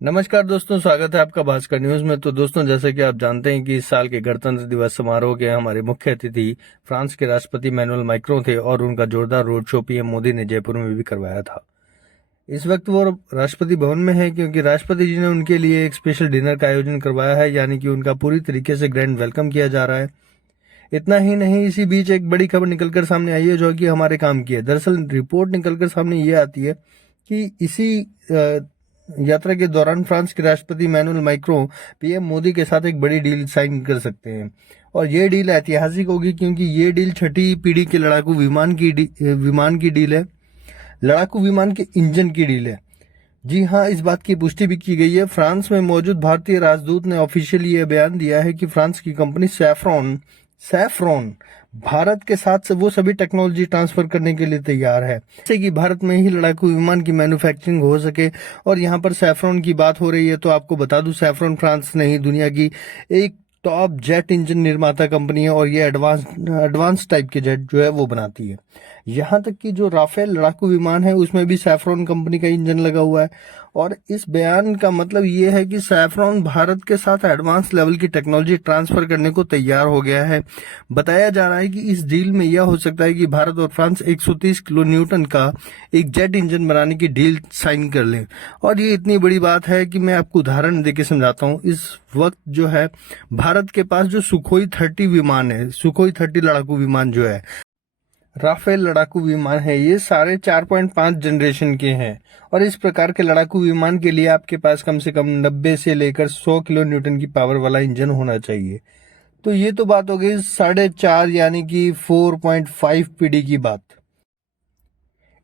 नमस्कार दोस्तों, स्वागत है आपका भास्कर न्यूज में। तो दोस्तों, जैसे कि आप जानते हैं कि इस साल के गणतंत्र दिवस समारोह के हमारे मुख्य अतिथि फ्रांस के राष्ट्रपति मैनुअल मैक्रों थे और उनका जोरदार रोड शो पीएम मोदी ने जयपुर में भी करवाया था। इस वक्त वो राष्ट्रपति भवन में है क्योंकि राष्ट्रपति जी ने उनके लिए एक स्पेशल डिनर का आयोजन करवाया है, यानी कि उनका पूरी तरीके से ग्रैंड वेलकम किया जा रहा है। इतना ही नहीं, इसी बीच एक बड़ी खबर निकलकर सामने आई है जो कि हमारे काम की है। दरअसल रिपोर्ट निकलकर सामने ये आती है कि इसी यात्रा के दौरान फ्रांस के राष्ट्रपति मैनुअल मैक्रों पीएम मोदी के साथ एक बड़ी डील साइन कर सकते हैं और ये डील ऐतिहासिक होगी क्योंकि ये डील छठी पीढ़ी के लड़ाकू विमान की डील है, लड़ाकू विमान के इंजन की डील है। जी हाँ, इस बात की पुष्टि भी की गई है। फ्रांस में मौजूद भारतीय राजदूत ने ऑफिशियली यह बयान दिया है कि फ्रांस की कंपनी सैफ्रॉन भारत के साथ वो सभी टेक्नोलॉजी ट्रांसफर करने के लिए तैयार है, जैसे कि भारत में ही लड़ाकू विमान की मैन्युफैक्चरिंग हो सके। और यहाँ पर सैफ्रॉन की बात हो रही है तो आपको बता दूं, सैफ्रॉन फ्रांस नहीं, दुनिया की एक टॉप जेट इंजन निर्माता कंपनी है और ये एडवांस टाइप के जेट जो है वो बनाती है। यहाँ तक कि जो राफेल लड़ाकू विमान है उसमें भी सैफ्रॉन कंपनी का इंजन लगा हुआ है। और इस बयान का मतलब ये है कि सैफ्रॉन भारत के साथ एडवांस लेवल की टेक्नोलॉजी ट्रांसफर करने को तैयार हो गया है। बताया जा रहा है कि इस डील में यह हो सकता है कि भारत और फ्रांस 130 किलो न्यूटन का एक जेट इंजन बनाने की डील साइन कर लें। और ये इतनी बड़ी बात है कि मैं आपको उदाहरण देके समझाता हूँ। इस वक्त जो है भारत के पास जो सुखोई 30 विमान है, सुखोई 30 लड़ाकू विमान जो है, राफेल लड़ाकू विमान है, ये सारे 4.5 जनरेशन के हैं। और इस प्रकार के लड़ाकू विमान के लिए आपके पास कम से कम 90 से लेकर 100 किलो न्यूटन की पावर वाला इंजन होना चाहिए। तो ये तो बात हो गई 4.5 यानी कि 4.5 पीढ़ी की बात।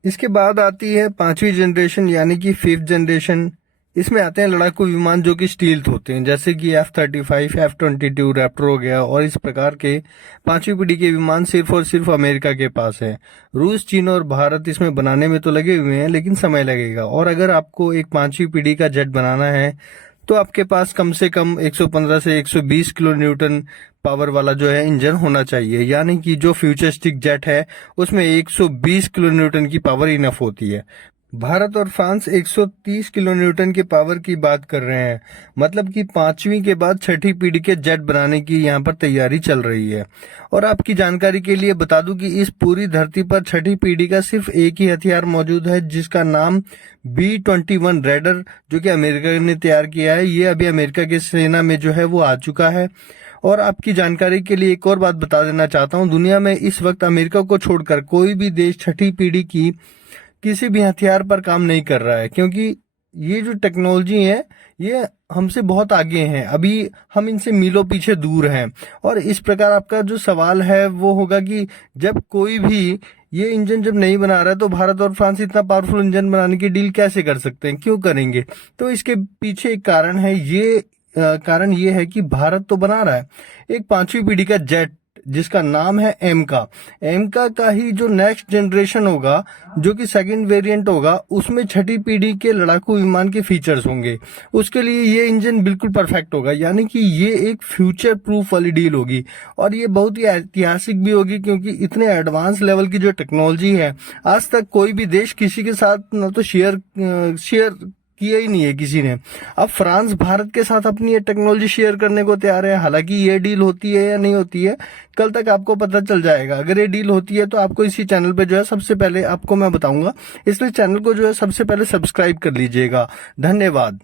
इसके बाद आती है 5वीं जनरेशन यानी कि 5th जनरेशन। इसमें आते हैं लड़ाकू विमान जो कि स्टील्थ होते हैं, जैसे कि F-35, F-22 रैप्टर हो गया। और इस प्रकार के 5वीं पीढ़ी के विमान सिर्फ और सिर्फ अमेरिका के पास है। रूस, चीन और भारत इसमें बनाने में तो लगे हुए हैं, लेकिन समय लगेगा। और अगर आपको एक 5वीं पीढ़ी का जेट बनाना है तो आपके पास कम से कम 115 से 120 किलो न्यूटन पावर वाला जो है इंजन होना चाहिए, यानी कि जो फ्यूचरिस्टिक जेट है उसमें 120 किलो न्यूटन की पावर इनफ होती है। भारत और फ्रांस 130 किलो न्यूटन के पावर की बात कर रहे हैं, मतलब कि 5वीं के बाद 6ठी पीढ़ी के जेट बनाने की यहाँ पर तैयारी चल रही है। और आपकी जानकारी के लिए बता दूं कि इस पूरी धरती पर 6ठी पीढ़ी का सिर्फ एक ही हथियार मौजूद है, जिसका नाम B-21 रेडर, जो कि अमेरिका ने तैयार किया है। ये अभी अमेरिका की सेना में जो है वो आ चुका है। और आपकी जानकारी के लिए एक और बात बता देना चाहता हूँ, दुनिया में इस वक्त अमेरिका को छोड़कर कोई भी देश 6ठी पीढ़ी की किसी भी हथियार पर काम नहीं कर रहा है, क्योंकि ये जो टेक्नोलॉजी है ये हमसे बहुत आगे हैं। अभी हम इनसे मीलों पीछे दूर हैं। और इस प्रकार आपका जो सवाल है वो होगा कि जब कोई भी ये इंजन जब नहीं बना रहा है तो भारत और फ्रांस इतना पावरफुल इंजन बनाने की डील कैसे कर सकते हैं, क्यों करेंगे? तो इसके पीछे एक कारण है। ये कारण ये है कि भारत तो बना रहा है एक 5वीं पीढ़ी का जेट जिसका नाम है एमका का ही जो नेक्स्ट जनरेशन होगा, जो कि सेकंड वेरिएंट होगा, उसमें 6ठी पीढ़ी के लड़ाकू विमान के फीचर्स होंगे। उसके लिए ये इंजन बिल्कुल परफेक्ट होगा, यानी कि ये एक फ्यूचर प्रूफ वाली डील होगी। और ये बहुत ही ऐतिहासिक भी होगी क्योंकि इतने एडवांस लेवल की जो टेक्नोलॉजी है आज तक कोई भी देश किसी के साथ ना तो शेयर किया ही नहीं है किसी ने। अब फ्रांस भारत के साथ अपनी ये टेक्नोलॉजी शेयर करने को तैयार है। हालांकि ये डील होती है या नहीं होती है कल तक आपको पता चल जाएगा। अगर ये डील होती है तो आपको इसी चैनल पे जो है सबसे पहले आपको मैं बताऊंगा, इसलिए चैनल को जो है सबसे पहले सब्सक्राइब कर लीजिएगा। धन्यवाद।